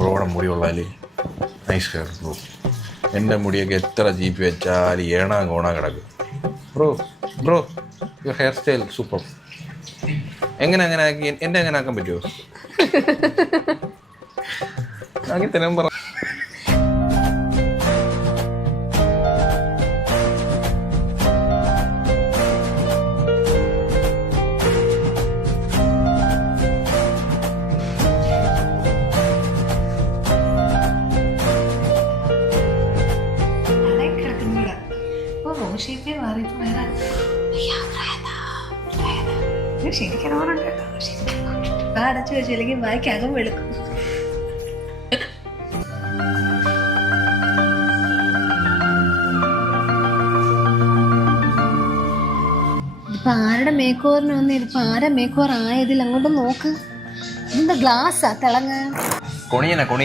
ബ്രോയുടെ മുടി കൊള്ളാല് nice hair bro. എൻ്റെ മുടിയൊക്കെ എത്ര GP വെച്ചാൽ ഏണാ കോണാ കിടക്കും. Bro bro your hair style super. അങ്ങനെ ആക്കി എൻ്റെ അങ്ങനെ ആക്കാൻ പറ്റുമോ? ആക്കി തരാൻ പറ. അടച്ചു വെച്ചില്ലെങ്കിൽ ബാക്കി അകം വെളുക്കും. ഇപ്പൊ ആരുടെ മേക്ക് ഓവറിന് വന്ന് ഇതിപ്പോ ആരാ മേക്ക് ഓവർ ആയതിൽ അങ്ങോട്ട് നോക്ക്. എന്താ ഗ്ലാസ്സാ തിളങ്ങ കൊണിയന കൊണി